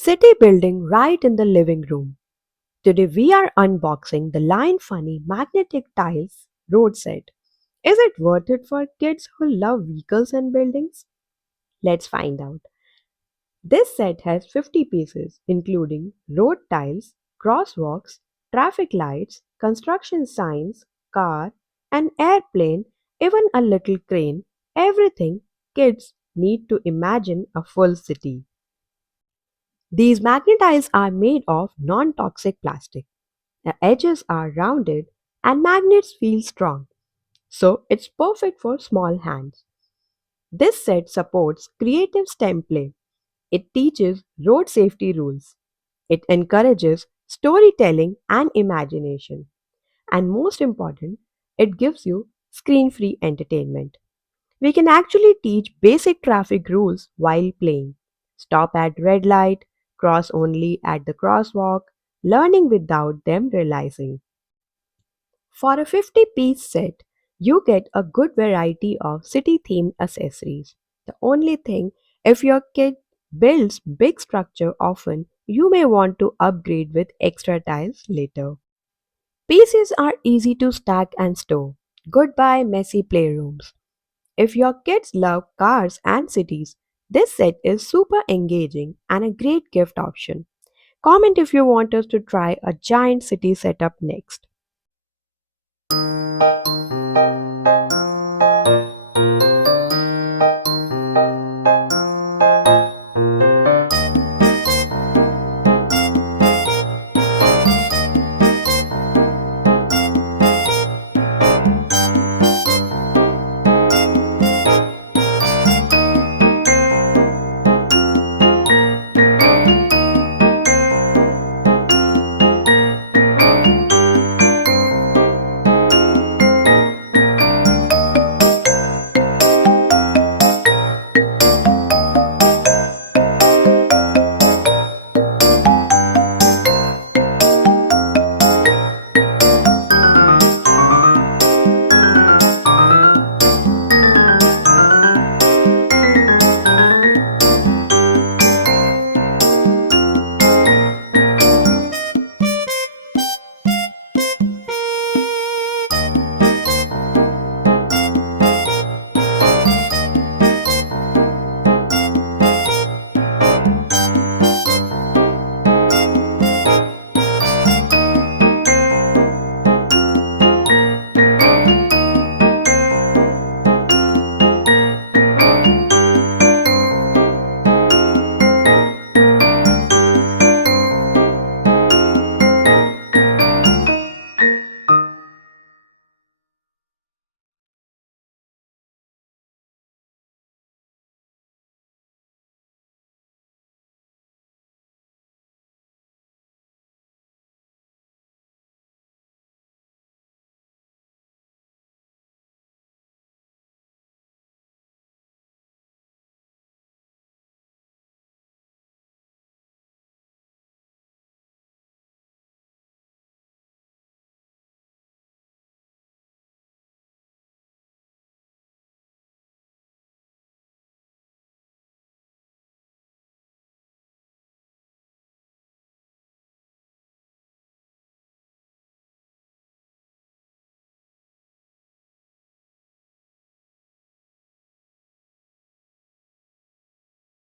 City building right in the living room. Today we are unboxing the LionFunny magnetic tiles road set. Is it worth it for kids who love vehicles and buildings? Let's find out. This set has 50 pieces including road tiles, crosswalks, traffic lights, construction signs, car, an airplane, even a little crane, everything kids need to imagine a full city. These magnetiles are made of non-toxic plastic. The edges are rounded and magnets feel strong, so it's perfect for small hands. This set supports creative STEM play. It teaches road safety rules. It encourages storytelling and imagination. And most important, it gives you screen free entertainment. We can actually teach basic traffic rules while playing. Stop at red light, cross only at the crosswalk, learning without them realizing. For a 50-piece set, you get a good variety of city themed accessories. The only thing, if your kid builds big structure often, you may want to upgrade with extra tiles later. Pieces are easy to stack and store. Goodbye messy playrooms. If your kids love cars and cities, this set is super engaging and a great gift option. Comment if you want us to try a giant city setup next.